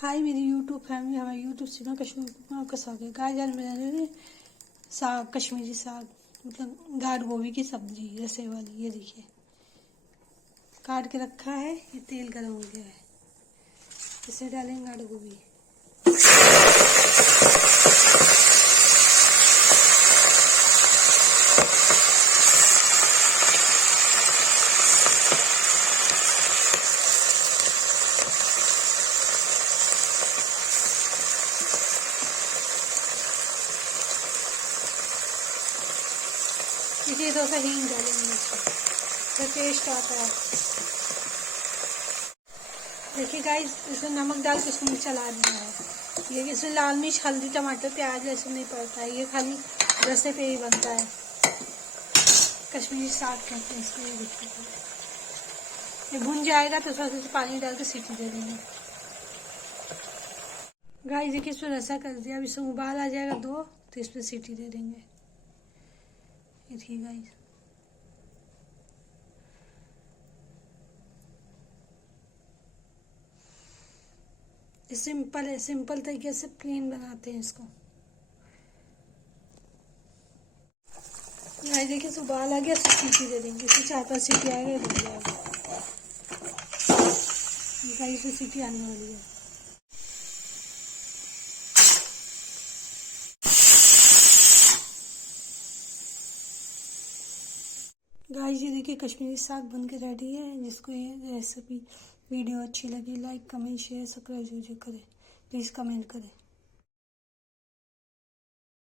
हाय मेरी YouTube family, हमारे YouTube channel Kashmir cooking में आपका स्वागत है। गाइस आज मैंने साग, कश्मीरी साग मतलब गाढ़ गोभी की सब्जी रसे वाली, ये देखिए काट के रखा है। ये तेल गर्म हो गया है, इसे डालेंगे गाढ़ गोभी। देखिए थोड़ा सा हींग डालेंगे तो टेस्ट आता है। देखिए गाइस इसमें नमक डाल के इसको चला दिया है। ये इसमें लाल मिर्च, हल्दी, टमाटर, प्याज लहसुन नहीं पड़ता है, ये खाली रसे पे ही बनता है। कश्मीरी साग कहते हैं इसको। ये देखिए ये भुन जाएगा तो थोड़ा सा पानी डाल के सीटी दे देंगे। गाइस देखिए इसमें रसा कर दिया, अब इसमें उबाल आ जाएगा दो तो इसमें सीटी दे देंगे। ये देखिए गाइस सिंपल है, सिंपल तरीके से प्लेन बनाते हैं इसको। गाइस देखिए उबाल आ गया, सीटी दे देंगे। इसमें 4-5 सीटी आएगा, बन जाएगा। गाइस इसमें सीटी आने वाली है। गाइस ये देखिए कश्मीरी साग बन के रेडी है। जिसको ये रेसिपी वीडियो अच्छी लगी लाइक कमेंट शेयर सब्सक्राइब जरूर करें। प्लीज़ कमेंट करें।